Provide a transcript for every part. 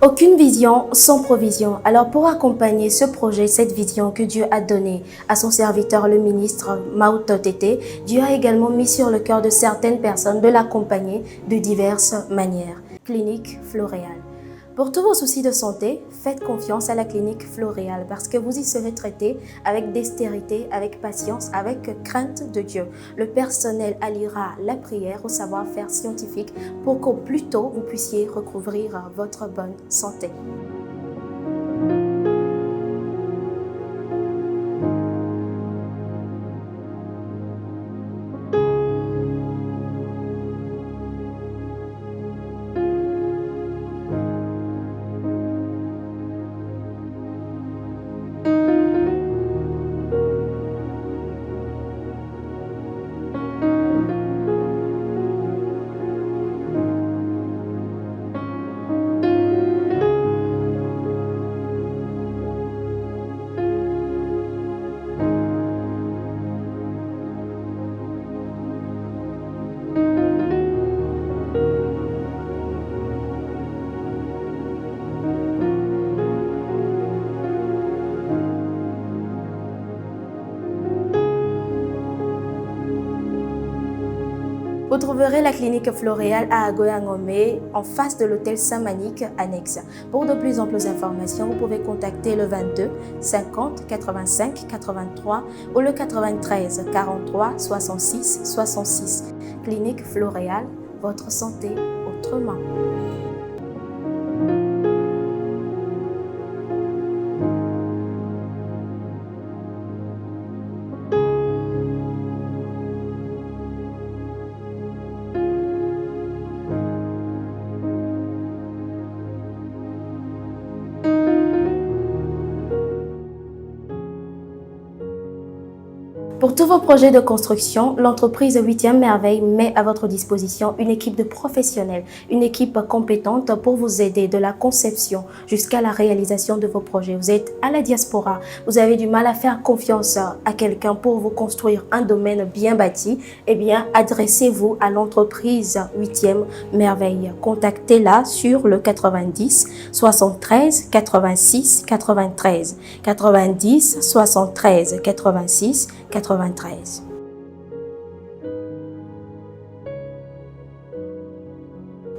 Aucune vision sans provision. Alors pour accompagner ce projet, cette vision que Dieu a donnée à son serviteur, le ministre Mao Totete, Dieu a également mis sur le cœur de certaines personnes de l'accompagner de diverses manières. Clinique Floréal. Pour tous vos soucis de santé, faites confiance à la clinique Floréal parce que vous y serez traité avec dextérité, avec patience, avec crainte de Dieu. Le personnel alliera la prière au savoir-faire scientifique pour qu'au plus tôt vous puissiez recouvrir votre bonne santé. Vous trouverez la clinique Floréal à Agoya-Ngomé, en face de l'hôtel Saint-Manique annexe. Pour de plus amples informations, vous pouvez contacter le 22 50 85 83 ou le 93 43 66 66. Clinique Floréal, votre santé autrement. Pour tous vos projets de construction, l'entreprise 8e Merveille met à votre disposition une équipe de professionnels, une équipe compétente pour vous aider de la conception jusqu'à la réalisation de vos projets. Vous êtes à la diaspora, vous avez du mal à faire confiance à quelqu'un pour vous construire un domaine bien bâti, eh bien, adressez-vous à l'entreprise 8e Merveille. Contactez-la sur le 90 73 86 93, 90 73 86 93.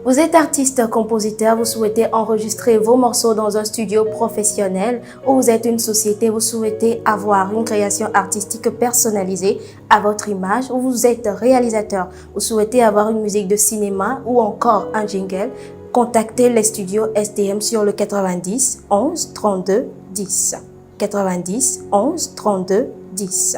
Vous êtes artiste, compositeur, vous souhaitez enregistrer vos morceaux dans un studio professionnel ou vous êtes une société, vous souhaitez avoir une création artistique personnalisée à votre image ou vous êtes réalisateur, vous souhaitez avoir une musique de cinéma ou encore un jingle, contactez les studios STM sur le 90 11 32 10. 90 11 32 10.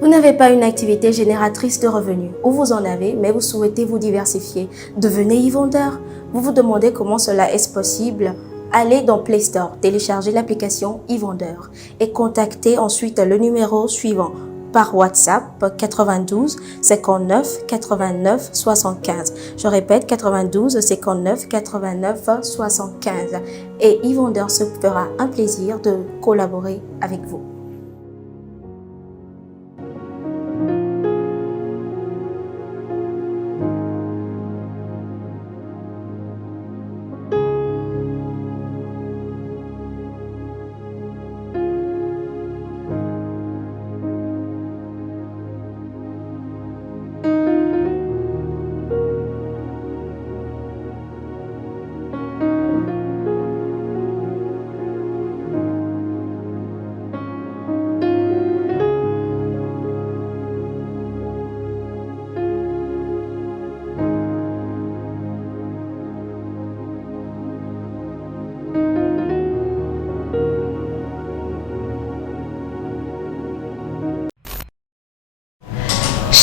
Vous n'avez pas une activité génératrice de revenus, ou vous en avez, mais vous souhaitez vous diversifier. Devenez e-vendeur. Vous vous demandez comment cela est possible. Allez dans Play Store, téléchargez l'application e-vendeur et contactez ensuite le numéro suivant par WhatsApp 92 59 89 75. Je répète 92 59 89 75. Et e-vendeur se fera un plaisir de collaborer avec vous.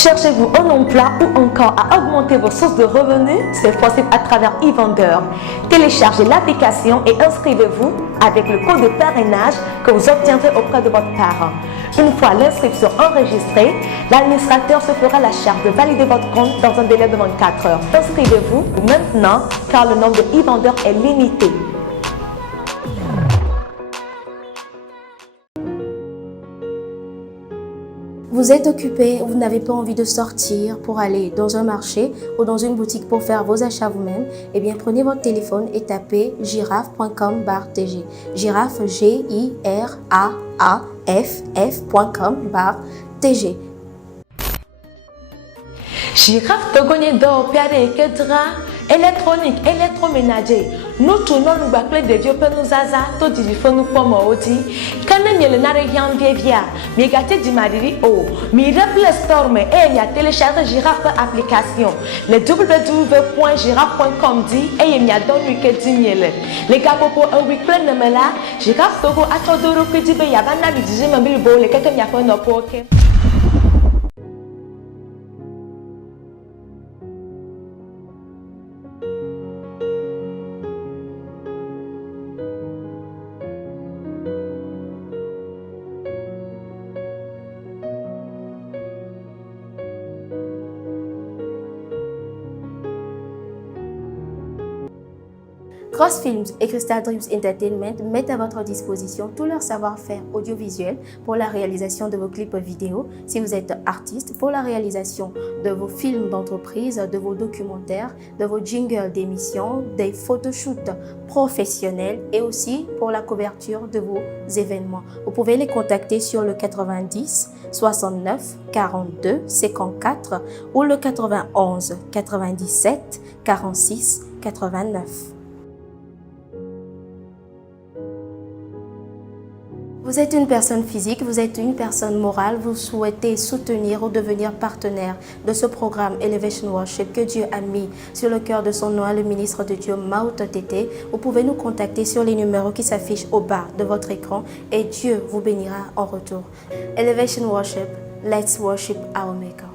Cherchez-vous un emploi ou encore à augmenter vos sources de revenus? C'est possible à travers e-vendeur. Téléchargez l'application et inscrivez-vous avec le code de parrainage que vous obtiendrez auprès de votre parent. Une fois l'inscription enregistrée, l'administrateur se fera la charge de valider votre compte dans un délai de 24 heures. Inscrivez-vous maintenant car le nombre de e-vendeurs est limité. Vous êtes occupé, vous n'avez pas envie de sortir pour aller dans un marché ou dans une boutique pour faire vos achats vous-même, eh bien prenez votre téléphone et tapez giraffe.com/tg. Giraffe GIRAAFF.com/tg. Giraffe Togonye d'or, Piade Kedra, électronique, électroménager. Nous tournons nous bâcler des vieux nous zaza, tout dit faut nous pomme odi. Quand nous le n'arrêt rien via, mais gâté du madiri o, mi Play Store mais il y a téléchargé Giraffe application. Le www.giraffe.com dit et il y a donné que 10 000. Les gars pour un week-end de là, Giraffe Togo a tout d'euro que dit y a pas n'a dit même le beau les quelqu'un y a fait nos poker. Cross Films et Crystal Dreams Entertainment mettent à votre disposition tout leur savoir-faire audiovisuel pour la réalisation de vos clips vidéo. Si vous êtes artiste, pour la réalisation de vos films d'entreprise, de vos documentaires, de vos jingles d'émissions, des photoshoots professionnels et aussi pour la couverture de vos événements. Vous pouvez les contacter sur le 90 69 42 54 ou le 91 97 46 89. Vous êtes une personne physique, vous êtes une personne morale, vous souhaitez soutenir ou devenir partenaire de ce programme Elevation Worship que Dieu a mis sur le cœur de son nom, le ministre de Dieu, Maouta Tété. Vous pouvez nous contacter sur les numéros qui s'affichent au bas de votre écran et Dieu vous bénira en retour. Elevation Worship, let's worship our Maker.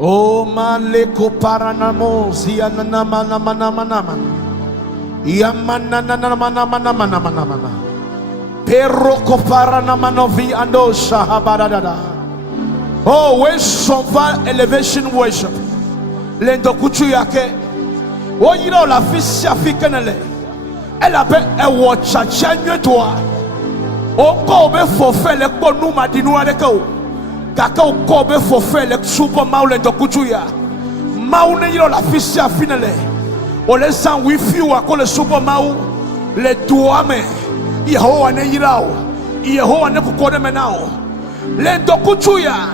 O maleko paranamo zianana mana mana mana mana yamana na na mana mana mana mana mana peroko paranamano vi ando shahabadada. Oh, we sonva elevation worship lendo kuchu yake o yira la fisi afikanele ela be ewo chacha nyetwa o ko be fofẹ le ponu madinu adeko kaka o ko be fofẹ le super maule ndo kuchu ya maune yira la fisi afinele o le san wi fiu akole super mau le duame Yehowa ne yirao Yehowa ne kukode menao lendo kuchu ya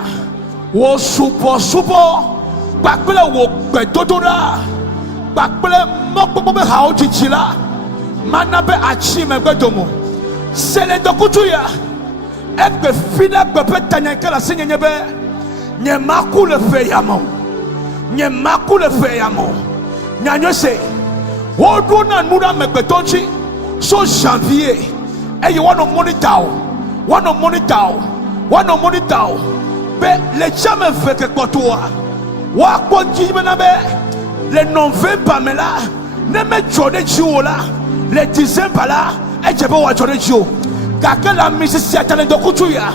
wo supo bakpele wo gbedodora bakpele mokpopo be hao chichila mana be achi me gbedomo sele dokutu ya ekbe fina gbepe tanyeke la senyenye be nye maku le fe yamo nyanyo se wodo na nura me gbedonchi so janvier eye wano money down be le chame feke kotoa wa konji mena be le novembre mela ne me jode jiola le décembre la ejebe wa jode jio kaka la misisi atale dokutu ya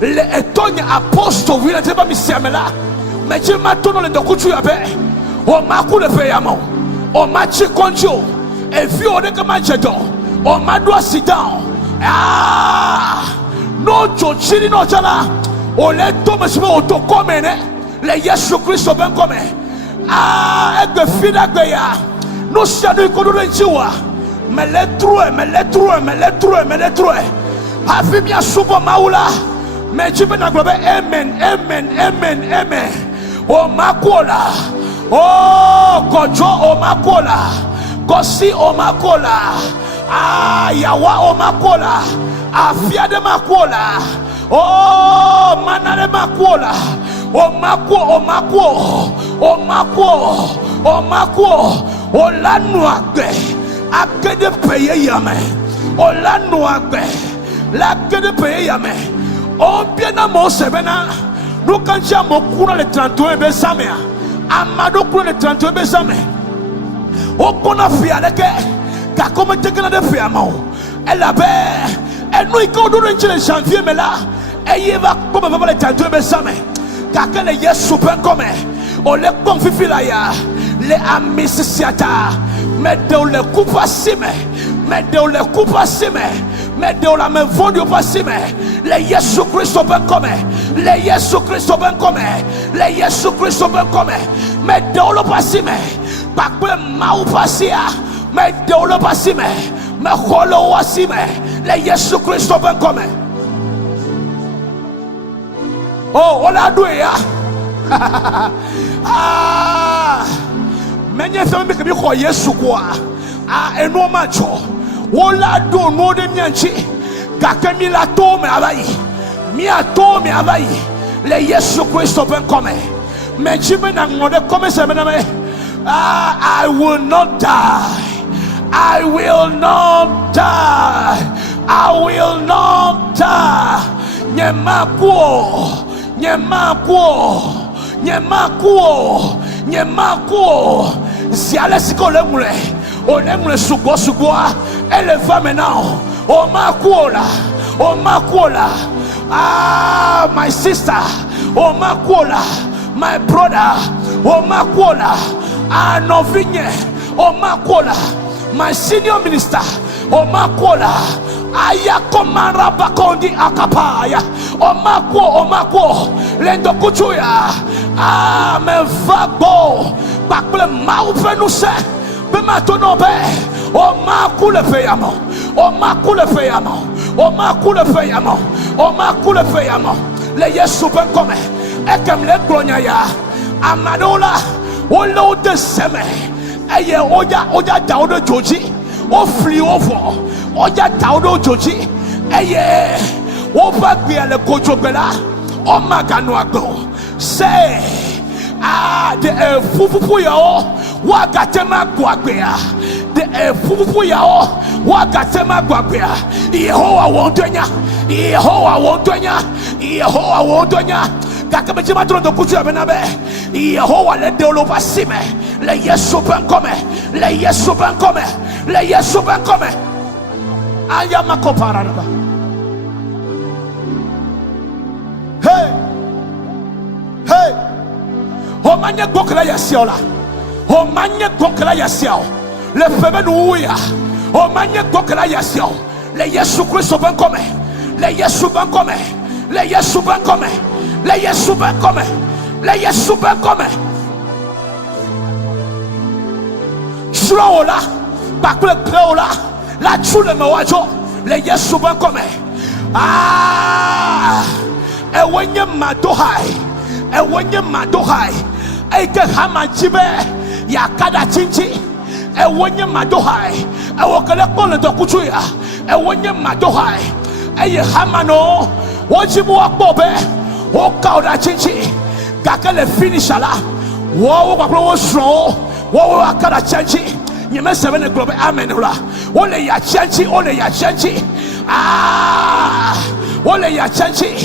le etonya apostle wila teba misiamela me jema tono le dokutu ya be o maku le fe yamo o machi konjo e fi o de kama jedo o madu asidan no chochiri no chala o le to mesime o to komene le Yesu Kristo ben kome egbe fina gbe ya no sianu ikodo le jiwa me le true hafi mi asubo maula me jibe na globe amen o makola o kojo o makola kosi o makola yawa o makola afia de makola oh manale makola o mako o lanu agbe akede peye yame o lanu agbe la akede peye yame o biena mo sebena no kancha mo kuna le 31 be samea amado kuna le 31 be samea o kona fialeke Kakome tekena de fiamo. Elle avait nous y quand on est janvier mais là et va comme va les tantôt mais ça mais kakele yesu pen comme on les confifi là ya les amis siata mais de le coupe asime mais de le coupe asime mais de la me vendu pasime les Yesu Christ ben comme les Yesu Christ ben comme les Yesu Christ ben comme mais de le pasime pas que mau pasia mais de le pasime mais holo asime les Yesu Christ ben comme oh on a doué ya ah mais n'y a fait que bi Yesu quoi ah et non macho Ola do no de mianchi kakemi la to me abai mi ato me abai le Yesu Christ ben come me chibe na ngode come se me na me I will not die, I will not die, I will not die. Nyemakuo nyemakuo nyemakuo nyemakuo ziale sikole mule onemule sugo elle va maintenant oh ma kola ah my sister oh ma kola my brother oh ma kola ah novigne oh ma kola my senior minister oh ma kola aya komara bakondi akapaya oh ma ko lendo kuchuya ah me vago bakle mau penuse be matono be oh ma kule feyamo oh ma kule feyamo oh ma kule feyamo oh ma kule feyamo le Yesu ben comme ekem le glonya ya amadola wolo de seme eye oja daudo joji o fli ovo oja daudo joji eye o ba gbe le kojogbela o maganu agbo say ah de fufufu yo wagatema gwagbeya de fufufu ya o wagatema gwagbeya Yehowa wondonya kakame chima trondo kuchu ya benabe Yehowa le deolo pasime le Yesu ben come le Yesu ben come le Yesu ben come aya makopara ba hey o manye gokla ya siola o manye gokla ya siao le febe nuya o manye gokla ya siao le Yesu Christ ben come le Yesu ben come le Yesu ben come le Yesu ben come le Yesu ben come Shrola bakle kreola la chule mewajo le Yesu ben come ah e wenye madohai eke hama jibe ya kada chinchi e wenye madohai e wokele kole to kuchuya e wenye madohai e ye hamano wojibu wakbobe o kauda chinchi kakele finisher la wo kwapro wo sro wo akada chinchi nyeme sebene globe amen la ole ya chinchi ah ole ya chinchi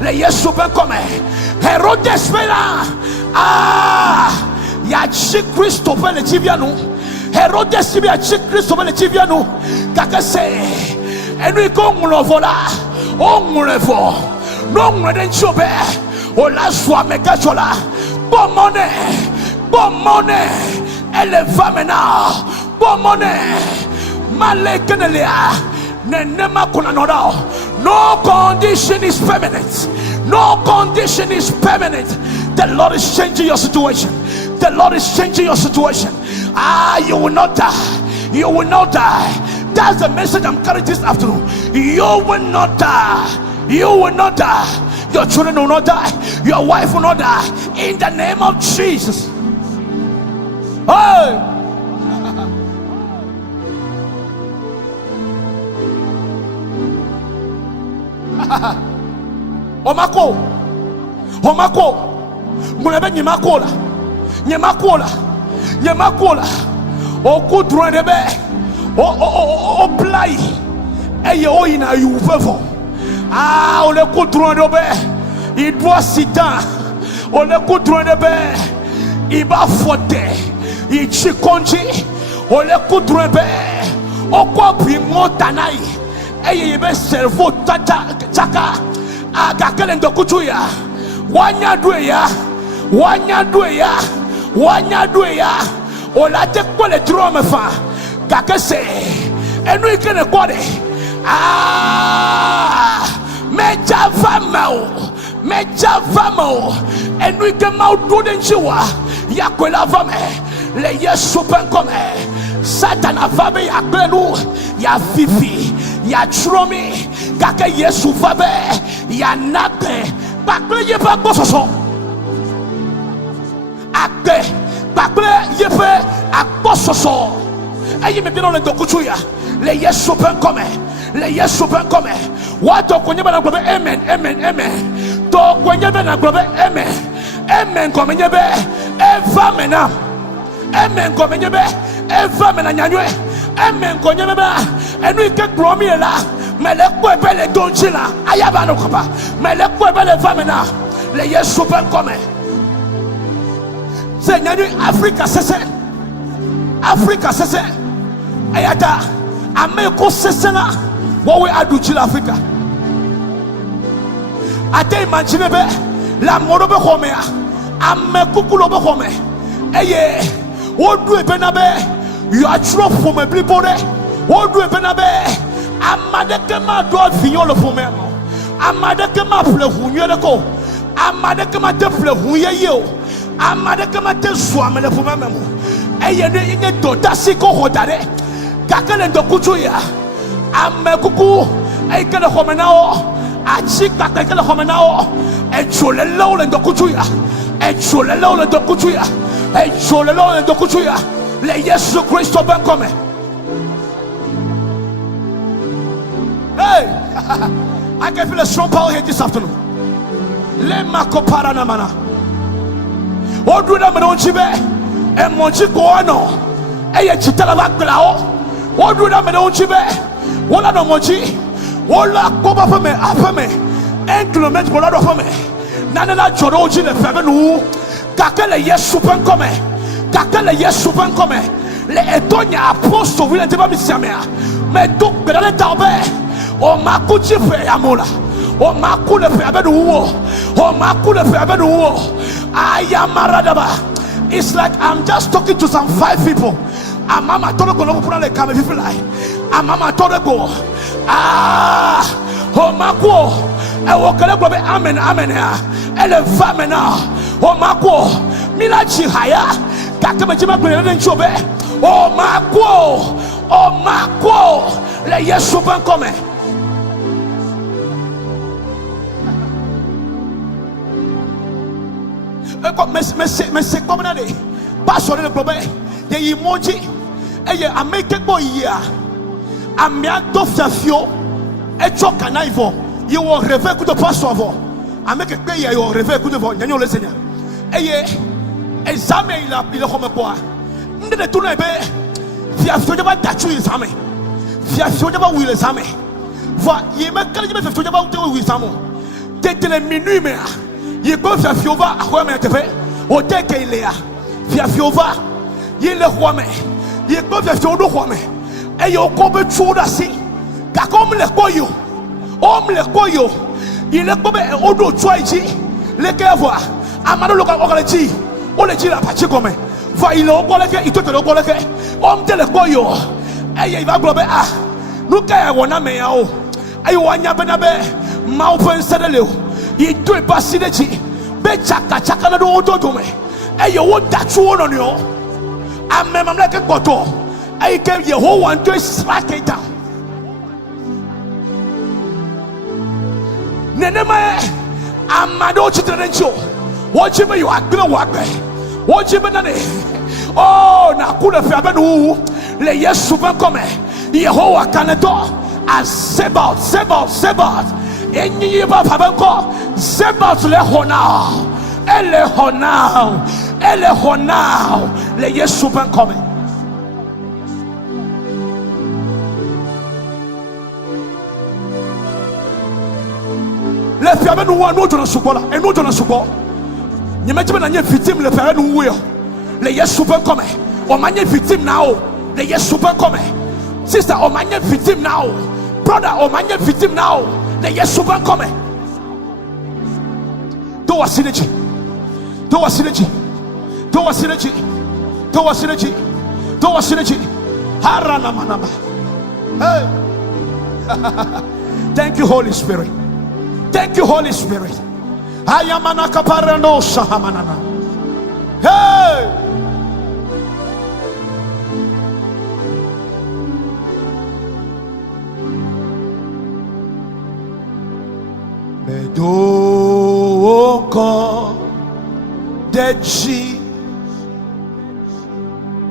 le Yesu ben comme Herodes pela ah ya chi Kristo pele tivianu Herodes tibia chi Kristo pele tivianu kakase enu ikongulo vola ongulevo no ngwede nchobe ola swa megachola bomone elle va maintenant bomone malekenelia nenema kuna noda. No condition is permanent. No condition is permanent. The Lord is changing your situation. The Lord is changing your situation. Ah, you will not die. You will not die. That's the message I'm carrying this afternoon. You will not die. You will not die. Your children will not die. Your wife will not die. In the name of Jesus. Hey! Omako mulebe nyemakola okudron debe o play eye oyina yuvefo ah ole kudron debe idwa sita ole kudron debe iba fote ichikonji ole kudrebe okwa primo tanai eye be servo tata chaka agakele ndokuchuya wanya duya olate kwele drome fa kakese enu ikene kwade meja vamo enu ikema udude nchiwa ya kwela vame le yesu penkome satana vabe ya kwenu ya fifi ya tromi kake yesu vabe ya nakbe bakle yepa kososo akbe bakle yepe akososo ayi me bino le dokuchuya le yesu penkome watu kwenye bana globe amen to kwenye bana globe amen kwenye be eva mena amen kwenye be eva mena nyanywe amen kwenye be enu ike glomi la melekwe bele donchila ayaba no kapa melekwe bele eva mena le yesu penkome se nyanywe Africa sese ayata ameko sesena wowe aduchila Africa ate imagine be la morobe homea amekukulo be home eye wodu ebe na be you are true for me blibore wodu ebe na be amadeke ma do finyolo for me amadeke ma ple hunyele ko amadeke ma te ple hunyeye o amadeke ma te suamele for me eye ne inge do dasiko hodare kakele ndokuchu ya amekuku aikele homenao achika kakele homenao ejolelo le ndokuchu ya le Yesu Kristo benkome. Hey, I can feel a strong power here this afternoon. Le makopara na mana odu na mena onchibe e monchi koano eye chitala baklao odu na mena onchibe wala no monchi wala koba fame afame 1 kilomètre pour la do fame nanana joro oji le febe nu kakele Yesu benkome le etonya aposto vile teba misamea me tok bedale taube o makuchi fe amola o makule fe abedu wo o makule fe abedu wo ayamaradaba. It's like I'm just talking to some 5 people. Amama toro go no pura le kame people like amama toro go o mako e wo kele go be amen ya ele famena o mako milachi haya kakeme jima kwele nchobe o mako le Yesu benkome. Mese comme na de pas sur le problème de emoji et ameke boy ya amia do fiafio e choka na ivo you will rêver que de pas avant ameke pe ya you rêver que de vo nyanyo le seigneur eye examen il a comme quoi ndé tout na be fiafio de ba dachu examen fiafio de ba wi examen va yeme kale de fiafio de ba wi examen tete le minuit mais il peut faire fiova à quoi mais te fait au tel qu'il est faire fiova il est roi mais il peut faire fiova roi mais et il peut tout assez car comme le koyo il est comme au dos toi ici les gars voir amano le okaleji on le dit la partie comme va il est au colère il te le colère on te le koyo et il va glober nous quand on a mais au et on a benabe ma open sedele il doit passer de ti be chaka na do ododo me e ye wo dachu wo no no amema mleke koto e ke ye ho wan to strike it down nenema amado chitre ncho wo chibe yo agbe wo agbe wo chibe na ne oh na kula fe abenu le Yesu benkome Yehowa kaneto as sebot enyi ba pabenko zebat le honao le Yesu benkome. Le fiabe nou wa nou jona sukola e nou jona suko nyemetibe na nye victime le fiabe nou wo le Yesu benkome o manye victime na o The yes super come. Sister, oh my victim now. Brother, oh my victim now. The yes super come. Do a synergy. Do a synergy. Do a synergy. Do a synergy. Do a synergy. Harana manama. Hey. Thank you, Holy Spirit. Thank you, Holy Spirit. Ayamana kaparano shahamanana. Hey. Medoko deji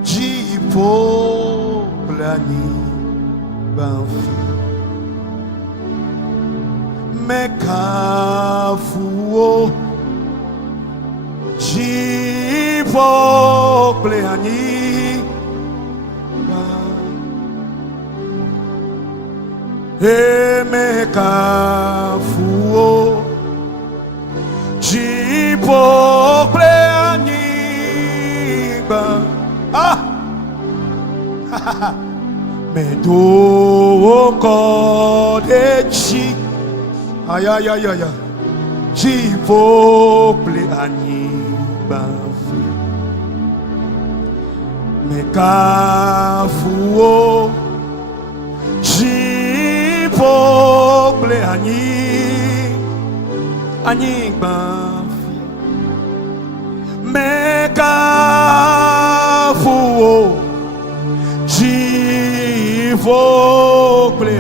jipo blani banfi mekafuo jipo blani emekafuo jipo pleaniba medo kodechi ayayaya jipo pleaniba mekafuo Jipople ani bafi mekafuo jipople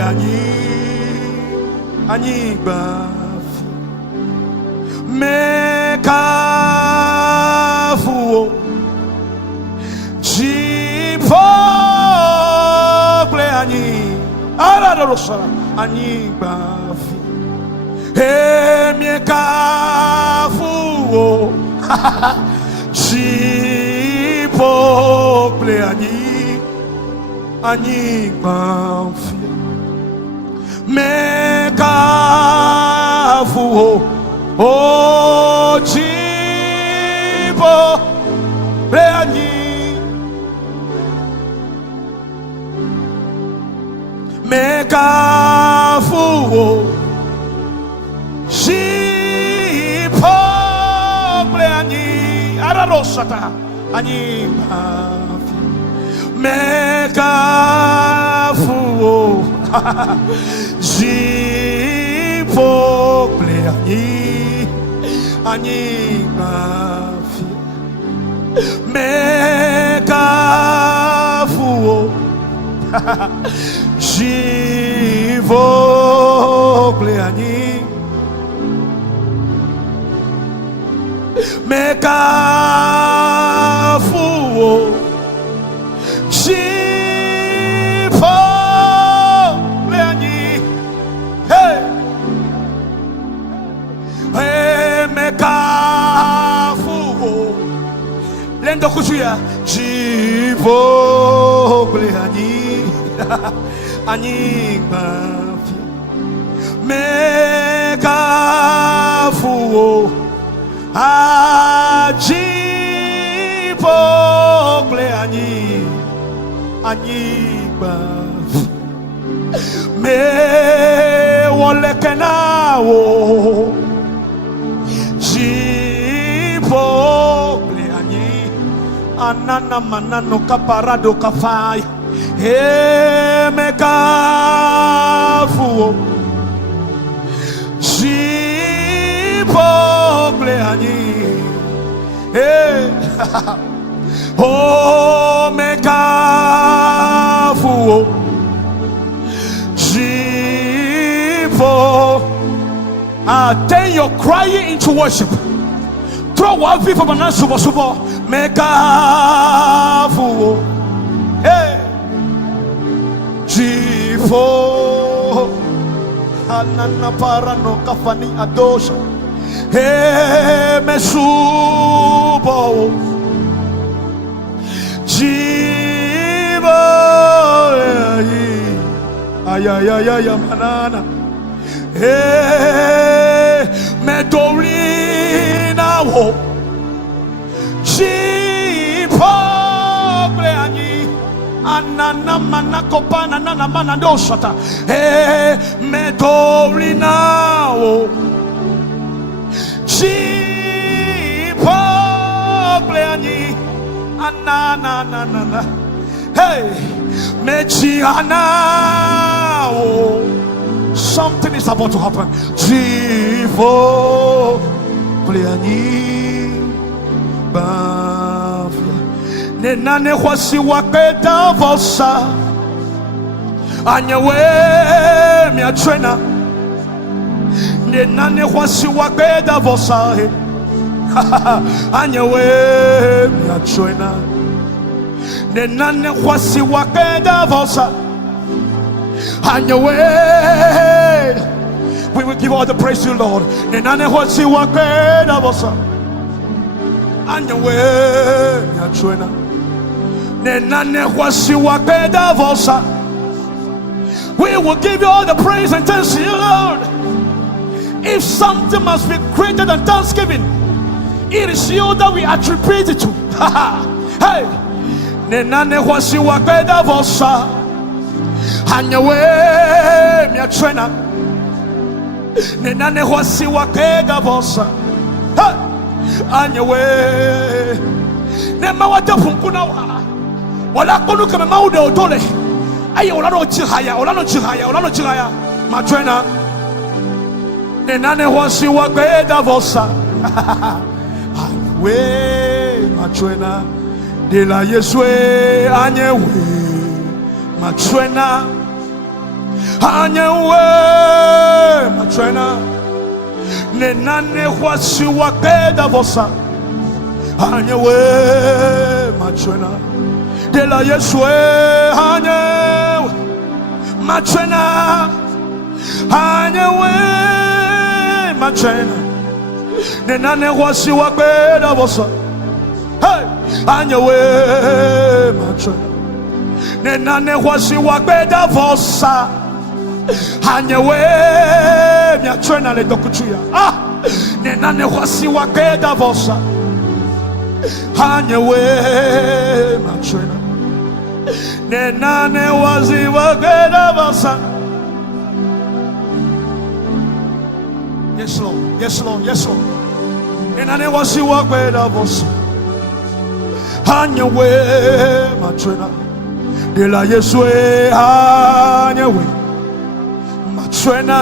ani bafi mekafuo jipople Ararosa anibafi emiekafuo jipople anibafi mekafuo o jipople mekafuo jipople ararosata ani mekafuo jipople ani mekafuo jipople mekafuo jipople hey mekafuo lendo kuzuya jipople Anigbafi mekafuo ajipople anigbafi me wolekenawo jipople anana manano kaparado kafai mekafuo jipople oh mekafuo jipo turn your crying into worship. Throw one people banana subo subo mekafuo Jifo Hanana parano kafani adosha mesubo Jibo ayayaya manana medorina wo Jibo Anana manako pana nana manando shata. Medolina o. Chipobleani. Anana nana. Hey, Mechiana o. Something is about to happen. Chipobleani. Nenane wasi wakeda vosa anyawe miachwena. Nenane wasi wakeda vosa anyawe miachwena. Nenane wasi wakeda vosa anyawe. We will give all the praise to you, Lord. Nenane wasi wakeda vosa anyawe miachwena. We will give you all the praise and thanks to you, Lord. If something must be greater than thanksgiving, it is you that we attribute it to. Hey, nenane wasi wakeda vosa hanyawe miachwena. Nenane wasi wakeda vosa hanyawe. Nema wata funkuna wala konu kama maude otole aye olano chihaya machwena. Nenane wasi wakeda vosa we machwena de la Yeswe anyewe machwena anyewe machwena. Nenane wasi wakeda vosa anyewe machwena de la Yeswe anyewe machwena anyewe machwena. Nenane wasi wakeda vosa hey anyewe machwena. Nenane wasi wakeda vosa anyewe miachwena le dokuchuya. Nenane wasi wakeda vosa hanyawe machwena. Nenane wazi wakeda vosa. Yes Lord, yes Lord, yes Lord. Nenane wazi wakeda vosa hanyawe machwena de la Yeswe hanyawe machwena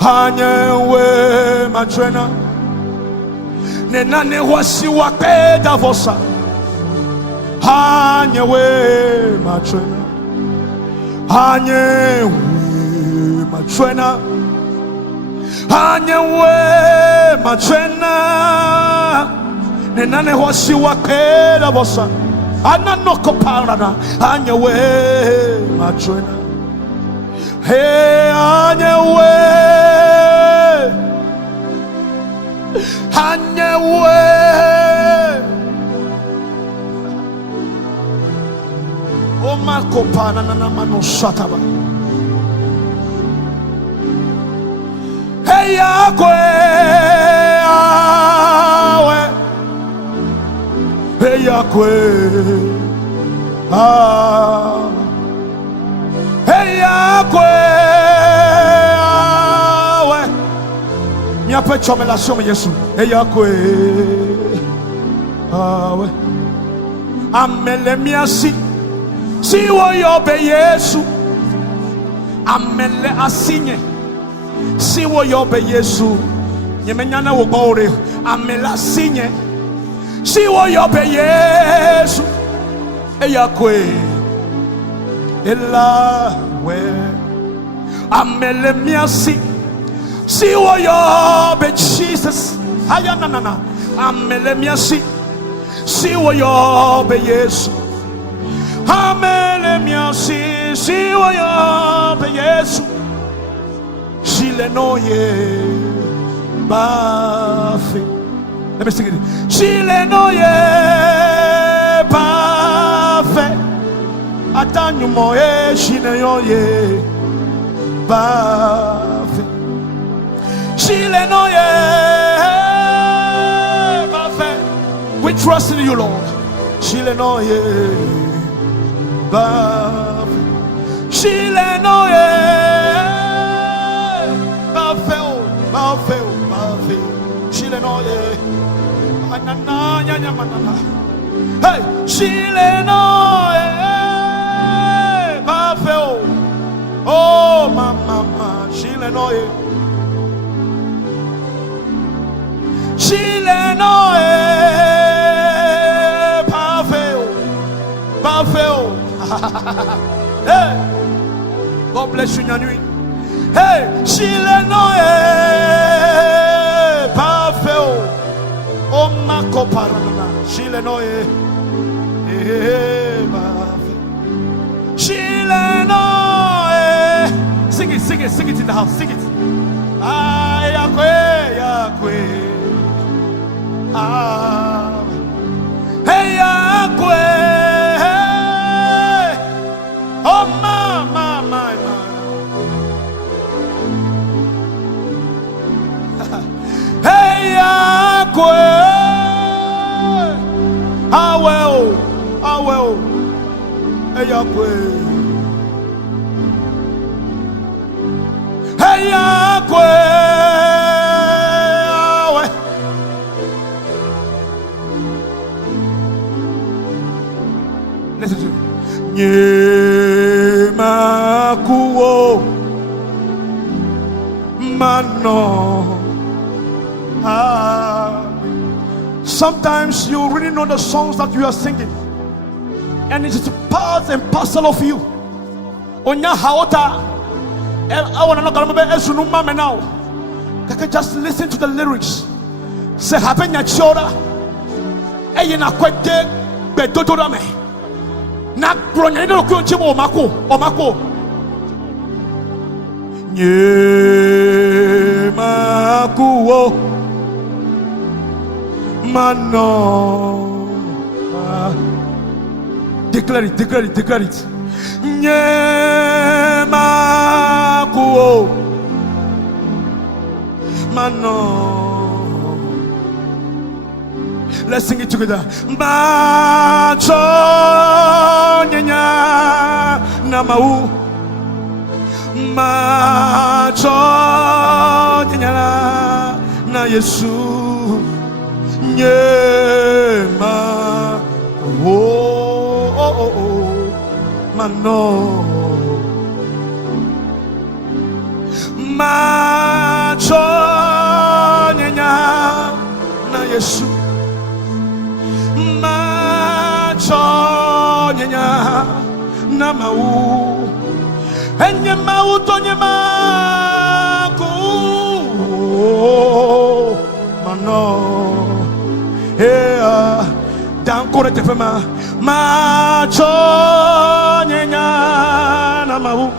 hanyawe machwena. Nenane wasi wakeda vosa hanyawe machwena hanyawe machwena hanyawe machwena. Nenane wasi wakeda vosa ananoko parana hanyawe machwena. Hey hanyawe hanyawe. O marco pana na mano sataba. Hey yakwe awe. Hey yakwe hey yakwe awe. Miape chomelasyon Yesu. Hey yakwe awe. Amele miasi si woyobe Yesu. Amele asinye si woyobe Yesu. Nyemenyana wogore amele asinye si woyobe Yesu. Hey yakwe elawe. Amele miasi si woyobe Jesus. Haya nanana amele miasi si woyobe Yesu. Amele miasi si woyobe Yesu. Shile noye bafe. Let me sing it. Shile noye bafe. Atanyu moye shile noye bafe. Shile noye bafe. We trust in you, Lord. Shile noye Bafe. Chile no ye. Bafe o. Bafe o. Bafe. Chile no ye. Anana nya nya manana. Hey. Chile no ye. Bafe o. Oh mama. Chile no ye. Chile no e Parfait. Hey, God bless you, Nyanui. Hey, Chile no e Parfait. Oh ma coparana. Chile no e Parfait. Chile no e. Sing it in the house. Sing it. Ah, Yahweh. Ah, hey Yahweh, oh my. Hey Yahweh, ah well, hey Yahweh, hey Yahweh. Listen to me. Nyemakuo mano. Sometimes you really know the songs that you are singing, and it is part and parcel of you. Onya haota. I want to know now. Just listen to the lyrics. Say happen ya chora. Eyina kwete bedodo me. Na bronya ni lokyo nchimo omako. Nyemakuo mano. Declare it. Nyemakuo mano. Let's sing it together. Macho nyanya namau. Macho nyanya na Yesu. Nyema mano. Macho nyanya na Yesu. Macho nyanya na mau. Enye mau to nyema ku mano. Hey, danko te fema. Macho nyanya na mau.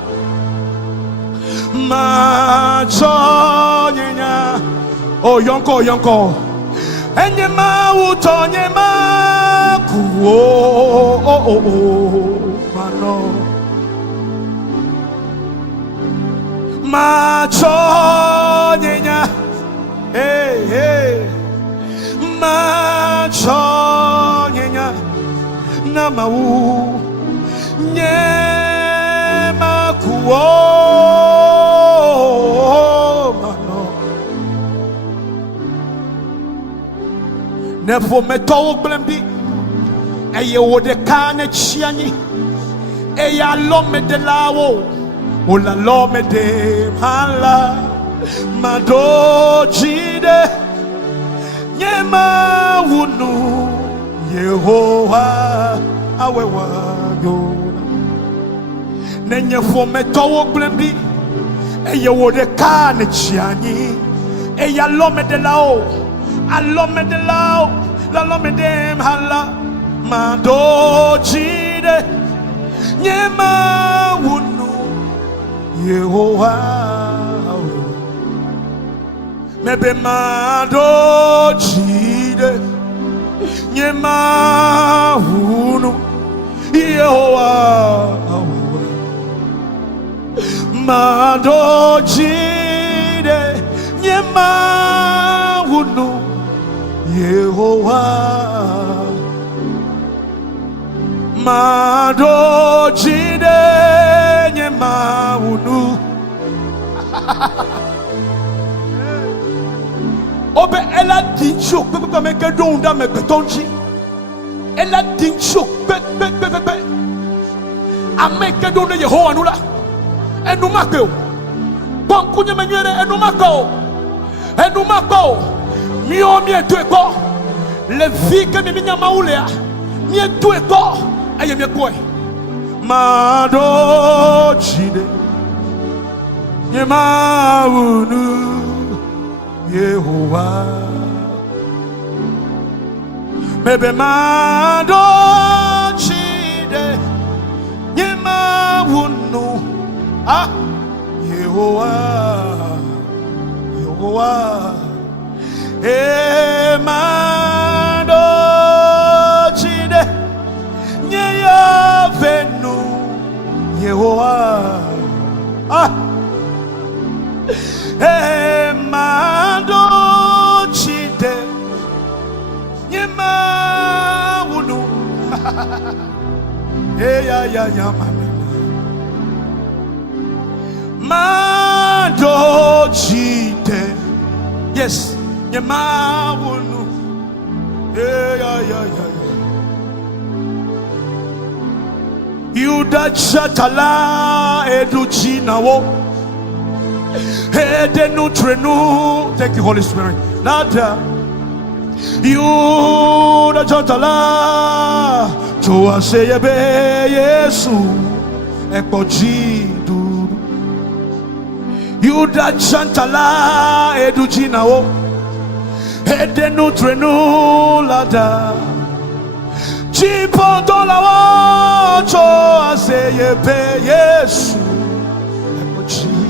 Macho nyenya. Oh yonko. Enye mau to nyema ku mano. Macho nyenya. Hey. Macho nyenya na mau. Nyema ku mano. Never meto blembi. Eye wo de kana chiani. Eya lo me de lawo. Ola lo me de hala. Mado jide. Nyema wunu Yehowa awewa yona. Nenye fo meto blembi. Eye wo de kana chiani. Eya lo me de lao. Alome de lao, la lome dem hala, mado jide, nyema wunu, Yehowa, mebe mado jide, nyema wunu, Yehowa, mado jide, nyema wunu. Yehowa mado jide nyema unu. Obe ela dincho pepe me kedon da me betonji. Ela dincho pepe. Ame kedon de Yehowa nula. Enumako. Bon kunye menwere enumako. Enumako. Mio tueko. Le vie que mi nyama ulea. Mie tueko. Aye mie koi. Mado chide. Nyema unu. Yehowa Bebe mado chide Nyema wunu Ah Yehowa Yehowa mado chide Nyeya venu Yehowa Ah mado chide Nyema wunu ya mado chide Yes Nyema wunu ya Yuda chatala educhina wo Thank you, Holy Spirit. Nada. You the Jotala to us say Yesu Ekoji du. You the Chantala Edujina o Edenu trenu lada. Chipo dola wo to us say Yesu Ekoji.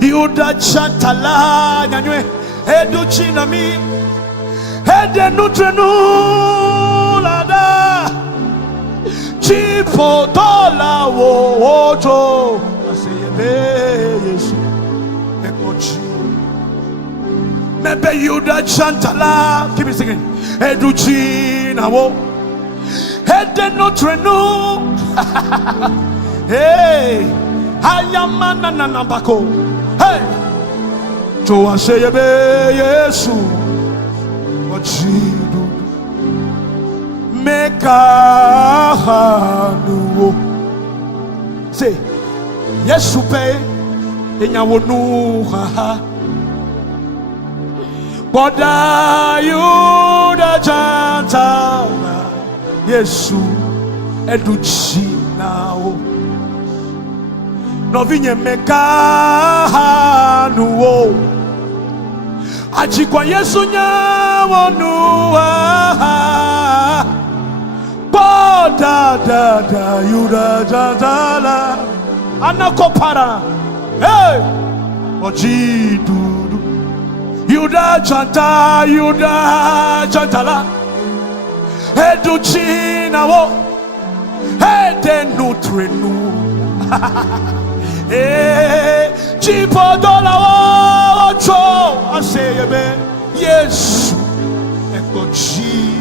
Yuda chantala nyanywe edu chinami ede nutrenu lada chipo dola wo ojo aseyebe Yesu ekochi mebe yuda chantala keep it singing edu chinawo ede nutrenu hey ayamana nanambako Hey, to say Yesu, what she do, make a say, Yesu pay in your no ha. But you the Jantala, Yesu, educhi now. No vinye meka nuo Ajikwa Yesu nyawo nuwa Boda da yuda jantala Anakopara Hey Ojidudu Yuda jantala Educhina wo Ede nutrenu Chipo dola ocho aseyebe Yesu ekoji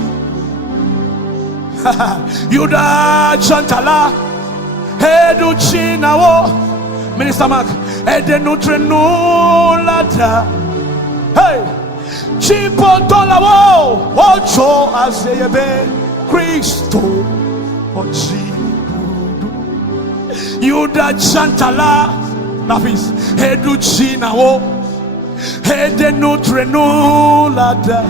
Yuda chantala Edu china wo Minister Mark Ede nutrenu lada Hey Chipo dola ocho aseyebe Kristo oji Yuda chantala Nafis Edu china wo Ede nutrenu lada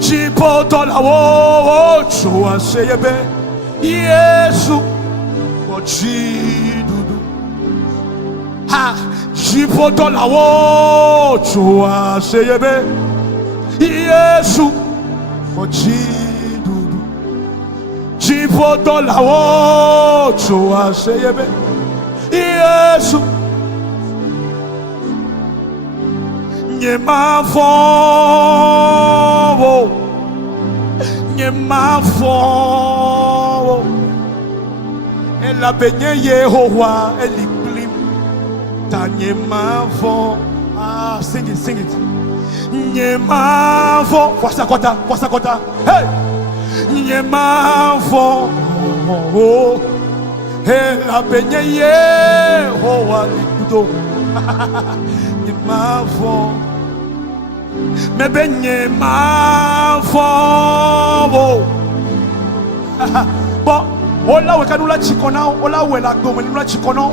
Chipo dola wo Ocho aseyebe Yesu Ochidudu Ha Chipo dola wo Ocho aseyebe Yesu Ochidudu Chipo dola wo Ocho aseyebe Yesu Nyemafo Ela benye Yehowa eliklim Ta nyemafo Ah, sing it Nyemafo Kwasa kota Hey Nyemavo, ela benye Yehowa likudo. Nyemavo, me benye mavo. Bon, ola wekanula chikona, ola wela gomenula chikono.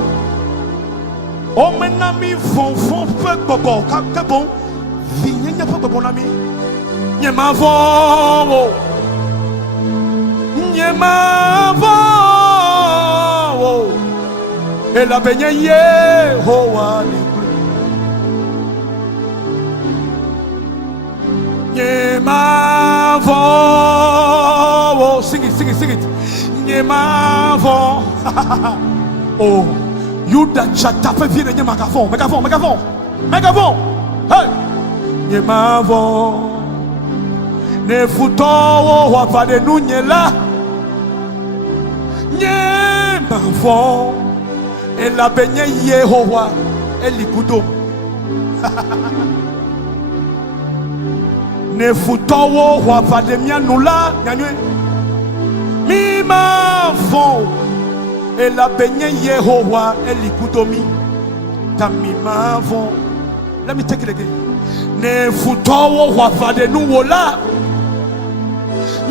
O menami fon pe bobo, ka bon. Vignenya pe bobo nami. Nyemavo. Nyemavo, ela benye Yehowa Nyemavo, sing it. Nyemavo. Oh, you that chatape viene nyemagavon. Hey, Nyemavo. Ne futo wa pade nunyela. Nyemavo, ela benye Yehowa elikudo. Ne futowo wa pademia nula nyanywe. Mi mavo, ela benye Yehowa elikudo mi. Tami mavo. Let me take it again. Ne futowo wa padenu wola.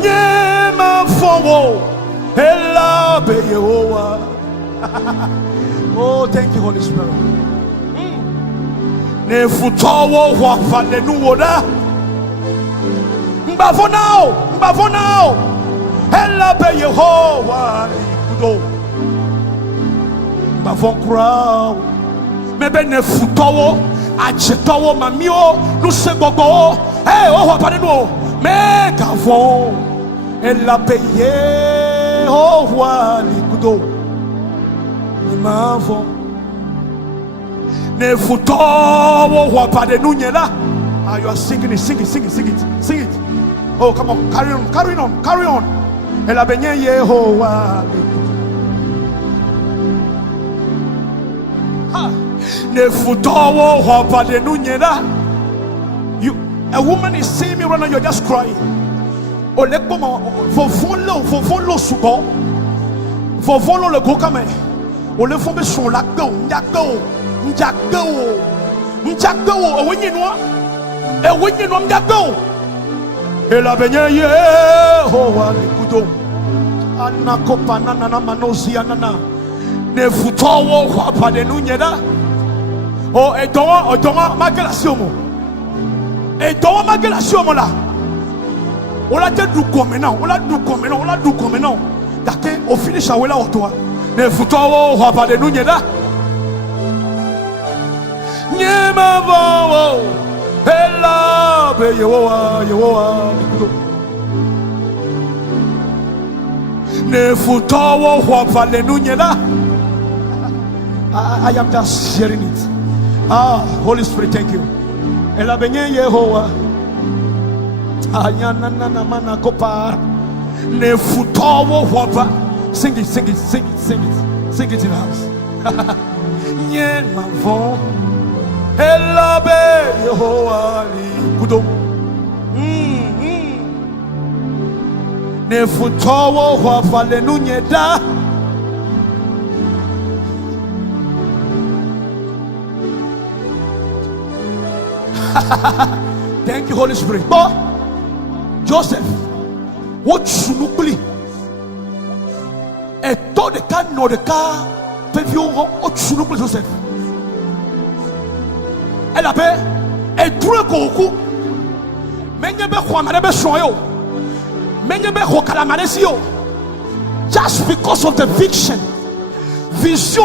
Nyemavo. Ela be Yehowa. Oh, thank you, Holy Spirit. Ne futowo wa falenu woda. Mbavo now. Ela be Yehowa likudo. Mbavo krao. Mebe ne futowo achetowo mamio nuse gogo. Hey, oh wa falenu. Me gavon. Ela be Yehowa likudo. Nyemavo. Ne futowo wa pade nunyela. Ah, you are singing it. Oh, come on, carry on. Ela benye Yehowa. Ne futowo wa pade nunyela. A woman is seeing me right now, you're just crying. Olekoma, vovolo subo. Vovolo le gokame. Ole fombe son la go, njako, ewenye noa njako. Ela benye Yehowa likudo. Anakopa nana manozi anana. Ne futowo wa pade nunyeda. Oh, edonwa magelasiomo. La. Ola te du komena. Dake au finish awela otoa. Ne futowo wa pade nunyeda. Nyemavo, ela be Yehowa likudo. Ne futowo wa pade nunyeda. I am just sharing it. Ah, Holy Spirit, thank you. Ela benye Yehowa. Ayana na mana kopa. Ne futowo wa. Sing it in the house. Nyemavo, ela be Yehowa likudo. Ne futowo wa pale nunyeda. Thank you, Holy Spirit. But Joseph, what sunukuli? Et tout de cas, non de cas, pevions au sunukuli Joseph. Elle avait et tout le coco. Mais n'y a pas quoi, madame Soyo. Mais n'y a pas quoi, Calamadesio. Just because of the vision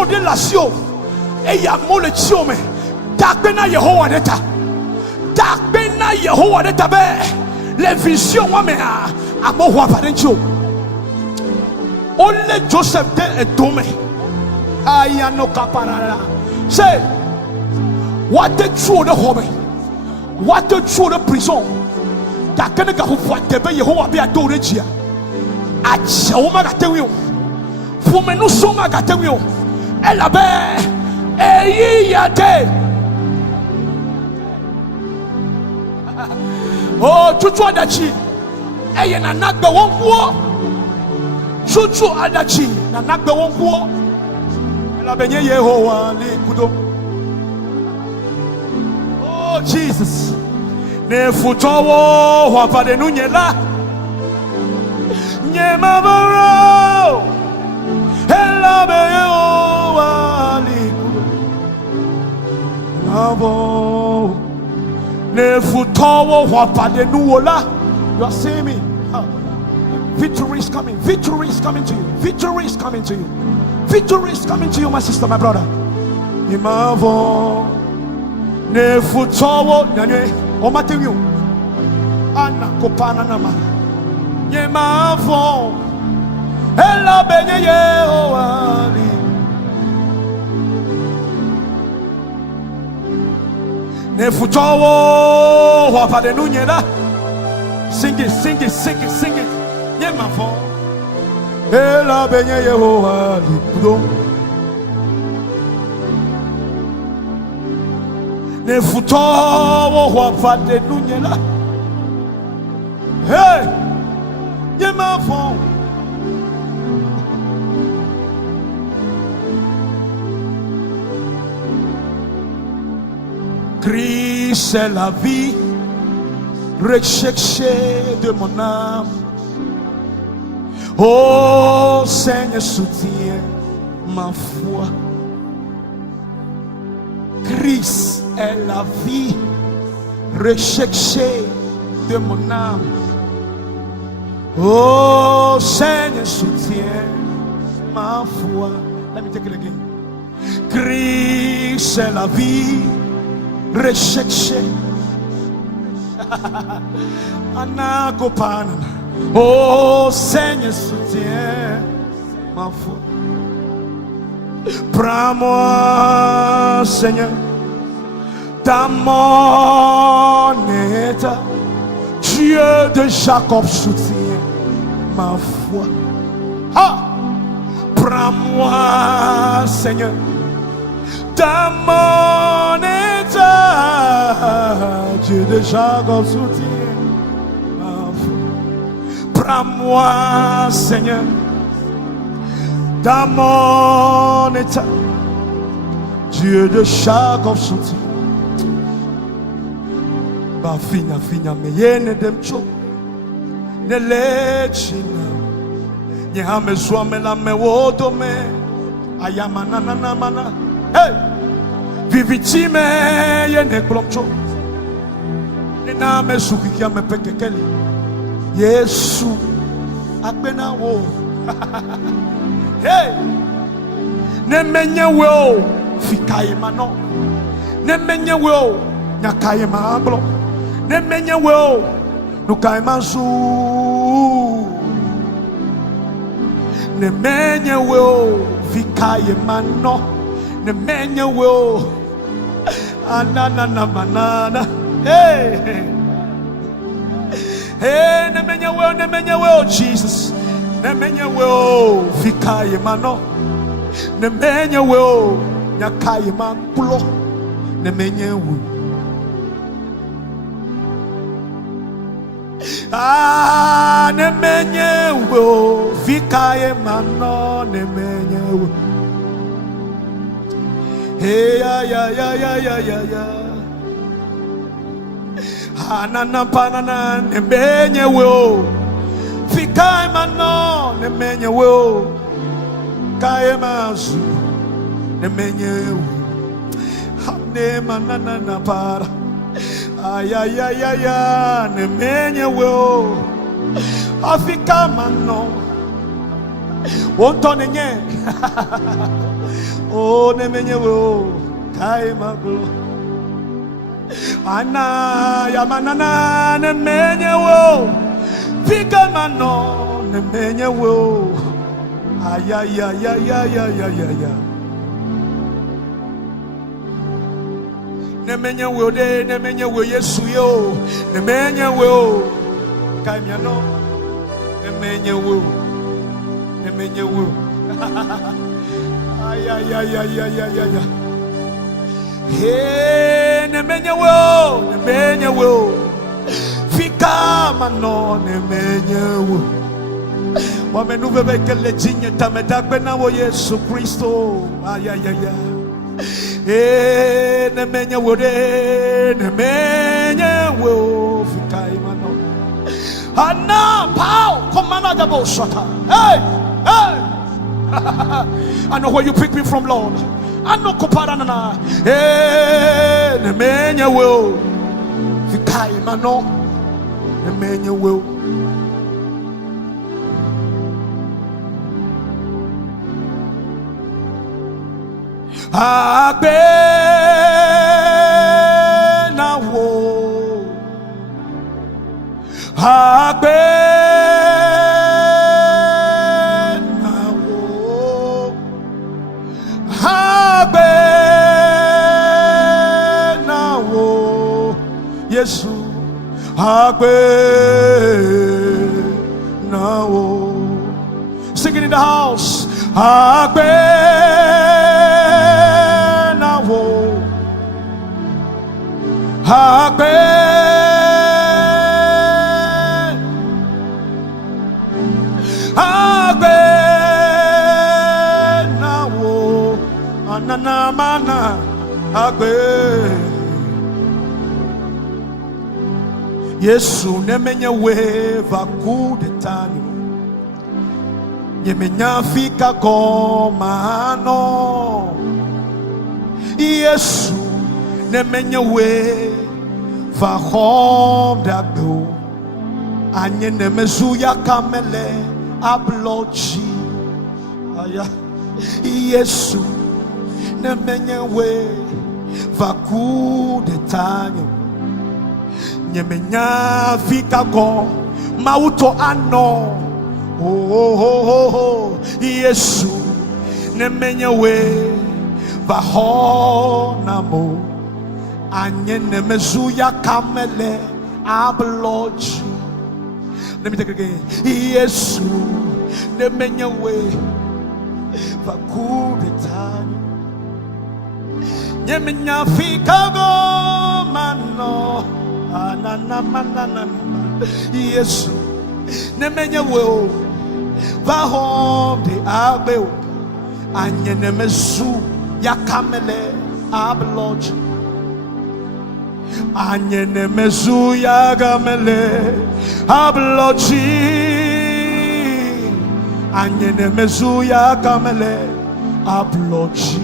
de la sio. Et y a mon le tiome. Takbena Yehowa d'État. Takbena Yehowa d'État. Les visions, moi, mais à mon roi Valencio. Only Joseph est tombé. Ayano Kaparala. C'est what the true de home. What the true de prison. Takene ka hufwa tebe Yehowa be adore chia. Achoma gatewio. Fumenu soma gatewio. Elabe eyi yate. Oh, tutu adachi. eye na nagbe wonkuo chuchu adachi na nagbe wonkuo la benye Yehowa li kudo. Oh Jesus, ne futowo wapade nunyela nyema baro ela benye Yehowa li kudo abo ne futowo wapade nuwola. You are seeing me. Victory is coming. Victory is coming to you. Victory is coming to you. Victory is coming to you, my sister, my brother. Imavo ne futowo nyanye omatenyu ana kopana nama nyemavo ela benye Yehowa li ne futowo wafade nunyela. Sing it, sing it, sing it, sing it. Nyemavo ela benye Yehowa li kudo. Ne futowo wafade nunyela. Hey, nyemavo Christ est la vie, recherché de mon âme. Oh Seigneur, soutiens ma foi. Christ est la vie, recherché de mon âme. Oh Seigneur, soutiens ma foi. Let me take it again. Christ est la vie, recherché. Anakopana. Oh Seigneur, soutiens ma foi. Prends-moi, Seigneur, dans mon état. Dieu de Jacob, soutiens ma foi. Ah! Prends-moi, Seigneur, dans mon état. Dieu de Jacob, soutiens ma foi. Prends-moi, Seigneur, dans mon état. Dieu de Jacob, soutien. Ba fina me yene demcho ne lechina nye hame swame la me wodo me ayamana na mana. Hey, viviti me yene klomcho ne na me sukikia me pekekeli Yesu akbena wo. Hey, ne menye wo fikaye mano, ne menye wo nyakaye mablo, ne menye wo nukaye mansu, ne menye wo fikaye mano, ne menye wo anana manana. Hey, hey, ne menye wo Jesus, ne menye wo fikaye mano, ne menye wo nyakaye mablo, ne menye wo. Ah, ne menye wo fikaye mano, ne menye wo. Hey, ya. Anana panana, ne menye wo fikaye mano, ne menye wo. Kaye mazu, ne menye wo. Ne manana na para. Ayayayaya, ne menye wo Afrika mano wonto nenye. Oh, ne menye wo kai maglo ana ya manana, ne menye wo Afrika mano, ne menye wo. Ayayayayaya, ne menye wo de, ne menye wo Yesu yo, ne menye wo kai miano, ne menye wo, ne menye wo. Ayayayayaya. Hey, ne menye wo fika manone menyewo wamenuve kele jinye tamedakbe na wo Yesu Kristo ayayaya ne menyewo fika imano ana pao komana dabo shota hey hey I know where you picked me from, Lord. I know koparanana ne menyewo fika imano ne menyewo agbe na wo agbe na wo agbe na wo Yesu agbe na wo. Sing it in the house. Agbe Agbe Agbe na wo anana mana agbe Yesu nemenye weva kudetani nyemenya fika komano Yesu nemenye we va home dagdo anye nemezu ya kamele ablochi aya Yesu nemenye we va kudetanyo nyemenya fika go mauto ano oh Yesu nemenye we va home namo anye nemezuya kamele ablochi. Let me take it again. Yesu nemenye we vakudetani nyemenya fika go mano anana manana Yesu nemenye we vahom de abeo anye nemezu ya kamele ablochi anye nemezu ya gamele ablochi anye nemezu ya gamele ablochi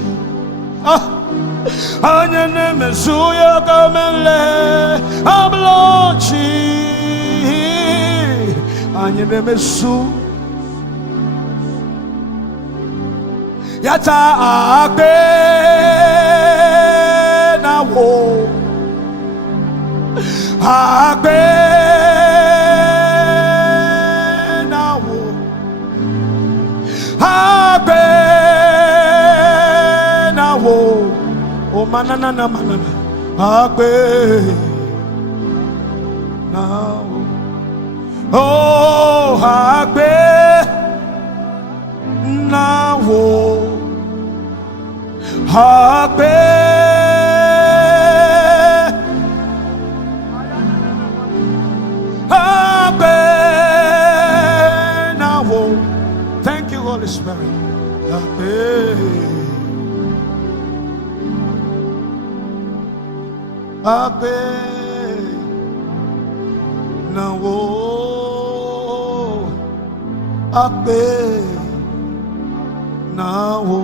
anye nemezu ya gamele ablochi anye nemezu yata agbe na wo agbe na wo agbe na wo o manana na manana agbe na wo oh agbe na wo agbe Thank you, Holy Spirit. Abe na wo abe na wo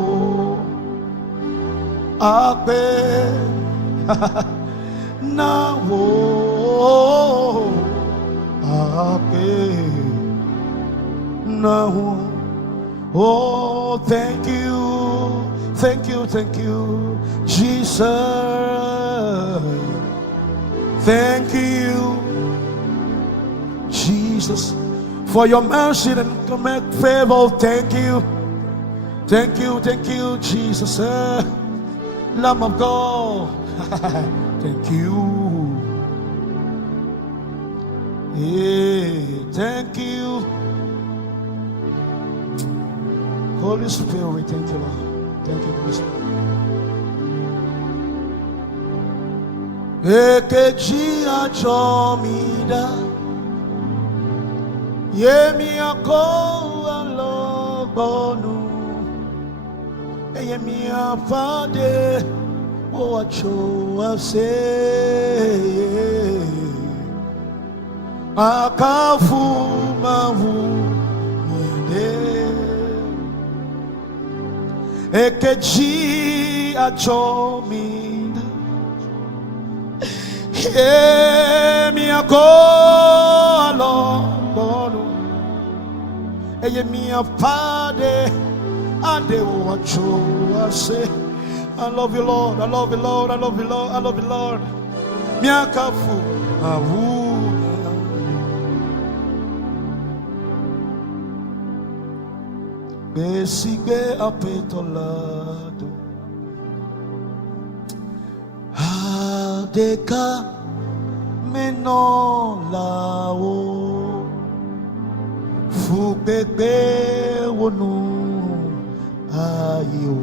abe na wo abe na wo. Oh, thank you, thank you, thank you, Jesus. Thank you, Jesus, for your mercy and to make favor. Thank you, thank you, thank you, Jesus, Lamb of God. Thank you, yeah, thank you. Holy Spirit, thank you, Lord. Thank you, Holy Spirit. Ekeji ajomida Yemi ako alogbonu Yemi afade Owacho ase Akafu mahu Yede Ekeji ajomida Yemi ako alogbonu Yemi afade Ade Owacho ase. I love you, Lord. I love you, Lord. I love you, Lord. I love you, Lord. Miakafu ahuna. Besigbe apetolado. Adeka menolao. Fubebe wonu ayo.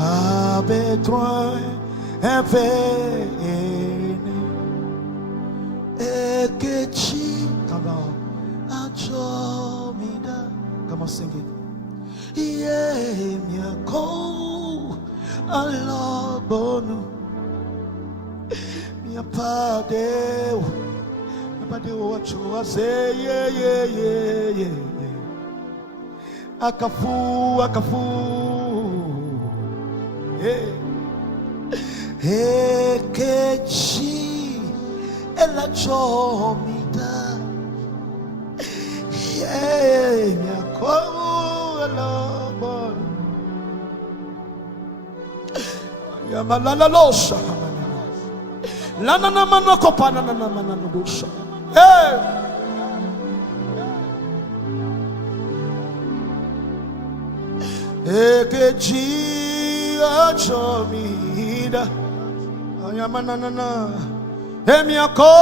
Abetroin evene Ekechi. Come on, Ajomida. Come on, sing it. Yeah, miako alabonu miapade what you say. Yeah. Akafu. Ekechi elachomida miako alabonu Yamalalosa Lana namano kopana namana nudusa. Ekeji achomida Ayamanana Emiako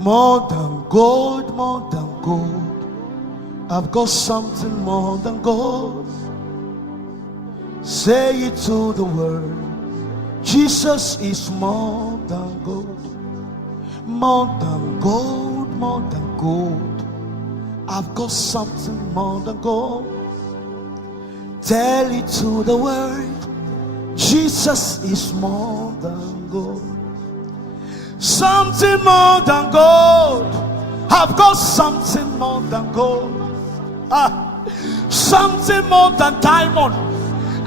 More than gold, more than gold. I've got something more than gold. Say it to the world. Jesus is more than gold. More than gold, more than gold. I've got something more than gold. Tell it to the world. Jesus is more than gold. Something more than gold. I've got something more than gold. Something more than diamond.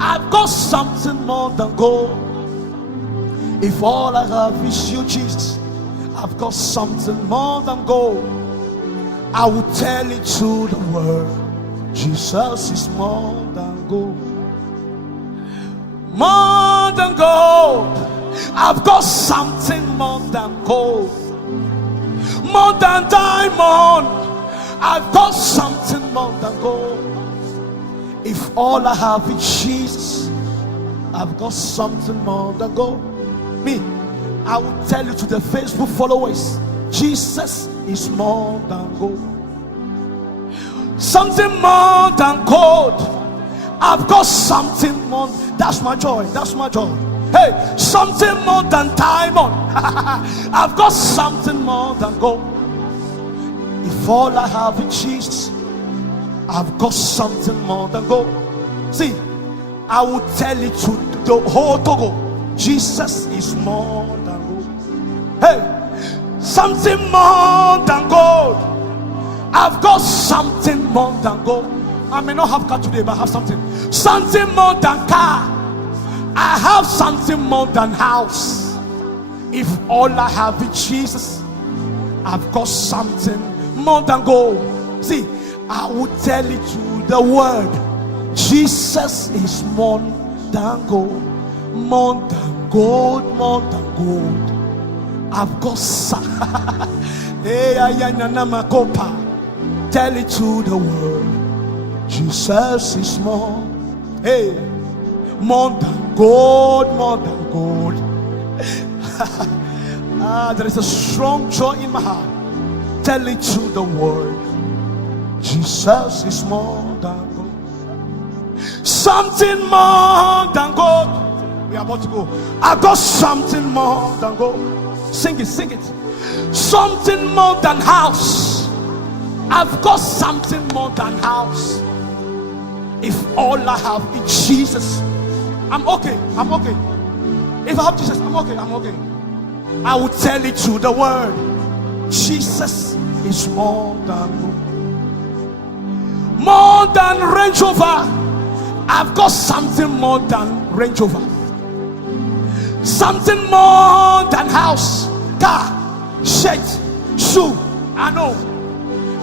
I've got something more than gold. If all I have is you, Jesus, I've got something more than gold. I will tell it to the world. Jesus is more than gold. More than gold. I've got something more than gold. More than diamond. I've got something more than gold. If all I have is Jesus, I've got something more than gold. Me, I will tell you to the Facebook followers, Jesus is more than gold. Something more than gold. I've got something more. That's my joy. That's my joy. Hey, something more than diamond. I've got something more than gold. If all I have is Jesus, I've got something more than gold. See, I will tell it to the whole Togo, Jesus is more than gold. Hey, something more than gold. I've got something more than gold. I may not have car today, but I have something. Something more than car. I have something more than house. If all I have is Jesus, I've got something more than gold. See, I will tell it to the world. Jesus is more than gold. More than gold, more than gold. I've got tell it to the world. Jesus is more Hey, more than gold, more than gold. There is a strong joy in my heart. Tell it to the world. Jesus is more than gold. Something more than gold. We are about to go. I got something more than gold. Sing it, sing it. Something more than house. I've got something more than house. If all I have is Jesus, I'm okay. I'm okay. If I have Jesus, I'm okay. I'm okay. I will tell it to the world. Jesus is more than gold. More than Range Rover. I've got something more than Range Rover. Something more than house, car, shirt, shoe. I know.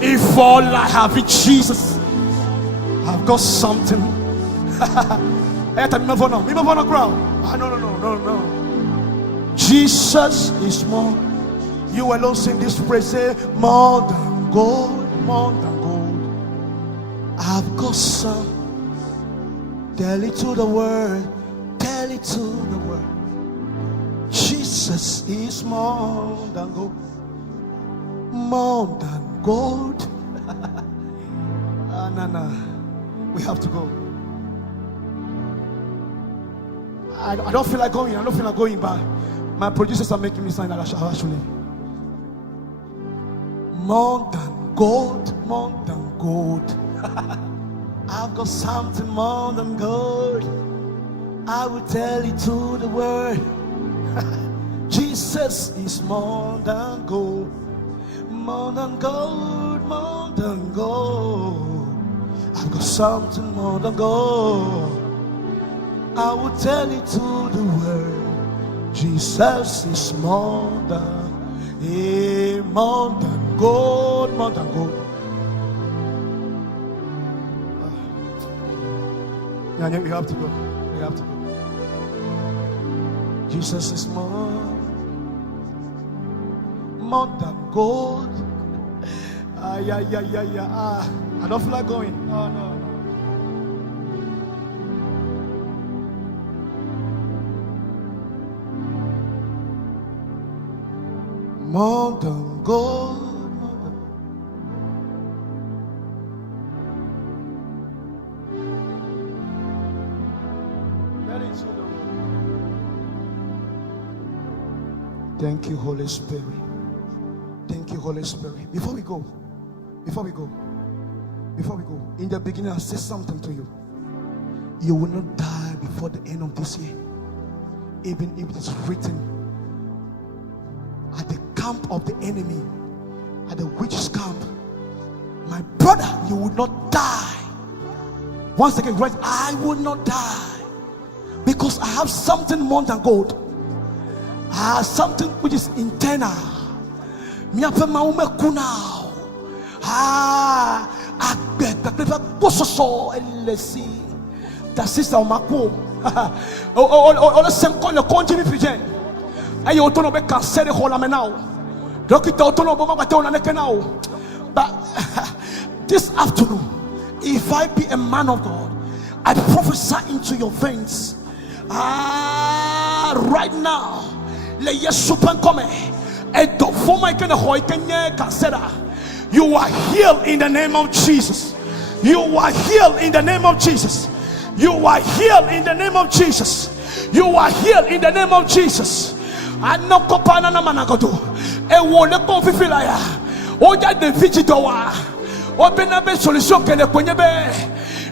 If all I have is Jesus, I've got something. No. Jesus is more. You alone sing this praise. Say, more than gold, more than gold. I've got some. Tell it to the world. Tell it to the world. Jesus is more than gold. More than gold. No. We have to go. I don't feel like going. I don't feel like going, but my producers are making me sign that actually. More than gold, more than gold. I've got something more than gold. I will tell it to the world. Jesus is more than gold. More than gold, more than gold. I've got something more than gold. I will tell it to the world. Jesus is more than gold, more than gold. Yeah, we have to go. We have to go. Jesus is more than gold. Yeah. I don't feel like going. No. More than gold, more than... Thank you, Holy Spirit. Thank you, Holy Spirit. Before we go, in the beginning, I'll say something to you. You will not die before the end of this year, even if it is written at the camp of the enemy, at the witch's camp. My brother, you will not die. Once again, right? I will not die because I have something more than gold. I have something which is internal. That sister Mako. But this afternoon, if I be a man of God, I prophesy into your veins. Right now, you are healed in the name of Jesus. You are healed in the name of Jesus. You are healed in the name of Jesus. You are healed in the name of Jesus.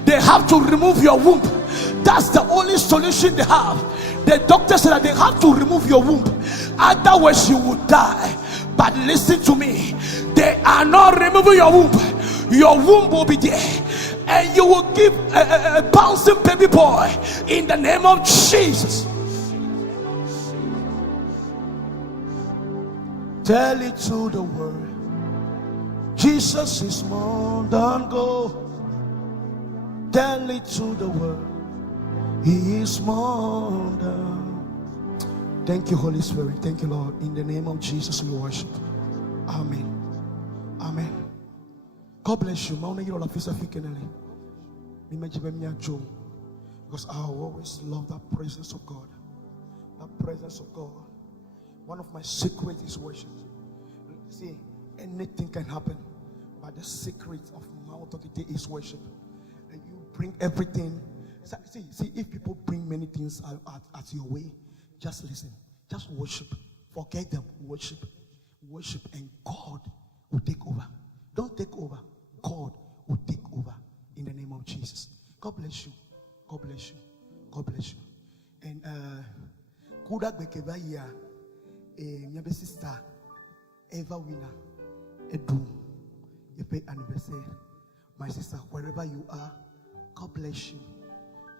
They have to remove your womb. That's the only solution they have. The doctor said that they have to remove your womb, otherwise you will die. But listen to me, they are not removing your womb. Your womb will be there, and you will give a bouncing baby boy in the name of Jesus. Tell it to the world. Jesus is more than gold. Tell it to the world. He is more than. Thank you, Holy Spirit. Thank you, Lord. In the name of Jesus, we worship. Amen. Amen. God bless you. Because I always love that presence of God. That presence of God. One of my secrets is worship. See, anything can happen, but the secret of Mount of the Day is worship. And you bring everything. See, if people bring many things at your way, just listen. Just worship. Forget them. Worship. Worship, and God will take over. Don't take over. God will take over in the name of Jesus. God bless you. God bless you. God bless you. And Kuda Bekevaya, my sister, Eva Winner, Edu, you pay anniversary. My sister, wherever you are, God bless you.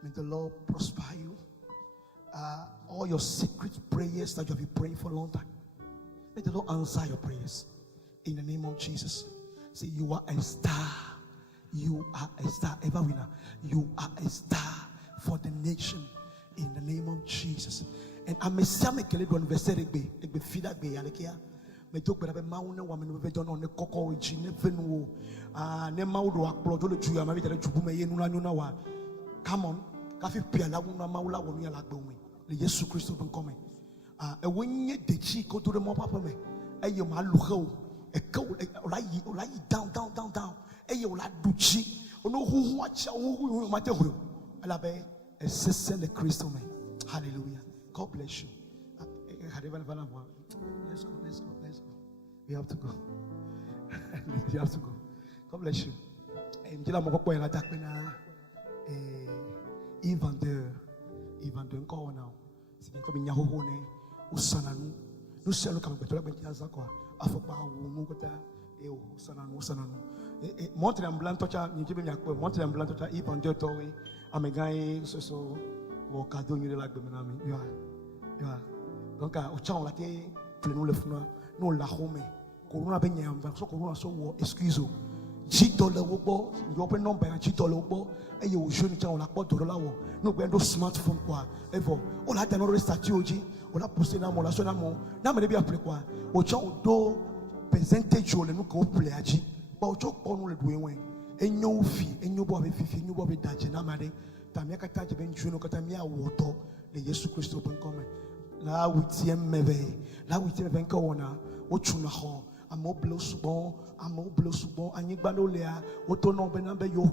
May the Lord prosper you. All your secret prayers that you have been praying for a long time, may the Lord answer your prayers in the name of Jesus. See, you are a star. You are a star, Eva Winner. You are a star for the nation in the name of Jesus. And I'm a Siamekele do anniversary be feedback be alekia. Me talk about mauna woman we don't on the cocoa in Nevenu. Ne maudo upload to the Juya, maybe the Jubume Nuna. Come on, Kafi Piala Maula when you are like Bumi. The Yesu Christ open coming. A when you the cheek go to the mopapa me. A you maluho, a cold, like down. A you like Duchi. Oh no, who watch who matter who. Alabe, a sister the Christo me. Hallelujah. God bless you. Let's go. We have to go. You have to go. God bless you. Even the call now. Sitting coming Yahoo, Usananu, Lucelo coming to Yazaqua, Afopa, Mugota, Sananu. Montreal Blantocha, Montreal Blantocha, even the Toy, I'm a guy, so walk out doing like the Manami. You are. Donc, au chant, la terre, plein le fond, non la home, Corona Benyam, so Corona so excuse. $10 wobo, you open number $10 wobo, and you will show me on la porte de la wo. No, we no smartphone quoi. Evo, all I can already start you, on a posté na mo la sona mo. Na me bien appelé quoi. Au chant do percentage le nous ko play aji. Ba au chant on le doué. Enyo fi, enyo bo ave fifi, enyo bo ave daje na mare. Tamia kata je ben juno kata mia woto le Yesu Christo ben comme. La huitième merveille, encore on a ochuna ho, amo blosubon, anyigbano lea, otono benambe yo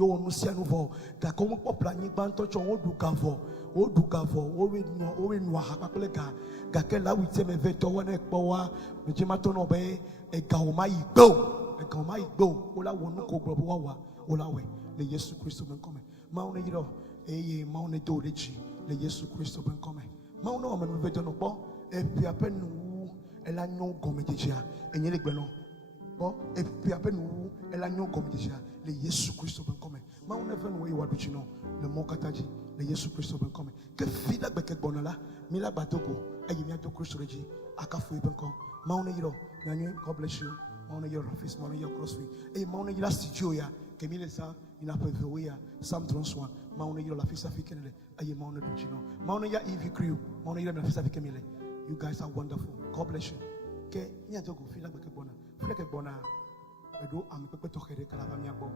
onusia nouveau. Da comme popla anyigban tocho odugavo, owe noa hakaplega, gake la huitième merveille to wana ekpowa, mejimatono be e gaoma igbo, ola wonu ko gbobo wa, ola we, le Yesu Christo ben come. Maone yiro, maone doreji, le Yesu Christo ben come. Mauno amanu vedo no bo e piapenu elanyo gomejia enyele gbeno bo e piapenu elanyo gomejia le Yesu Christo ben come mauna ven we wadu chino le mokataji le Yesu Christo ben come ke fida beke gbonala mi la batoko ayi mi ato Christo reji akafu ben come mauna yiro nyanyi. God bless you. Mauna yiro office mauna yiro crossway e mauna yira studio ya ke mi le sa ina pevewe ya Sam Transwan mauna yiro la fisa fikene ayi mauna duchino mauna ya EV crew mauna yiro la fisa fikemile. You guys are wonderful. God bless you. Ke nya to go feel like bona edo am pepe to kere kala ba mi agbo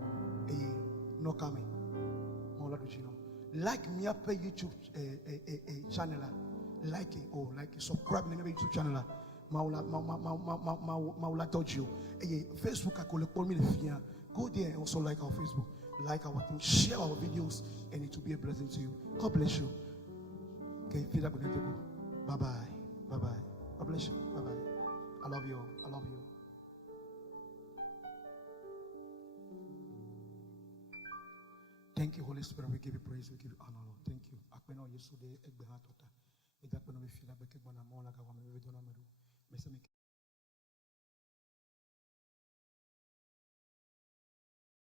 no kame maula duchino like me up YouTube channel like it subscribe me YouTube channel maula tojo Facebook akole call me the fear. Go there and also like our Facebook, like our thing, share our videos, and it will be a blessing to you. God bless you. Okay, feel like we're going to go. Bye bye. God bless you. Bye bye. I love you all. Thank you, Holy Spirit. We give you praise. We give you honor, Lord. Thank you. Akpeno yesterday, ekbeha tota. Idakpeno me feel like ekbana mo la gawa me we do na meru.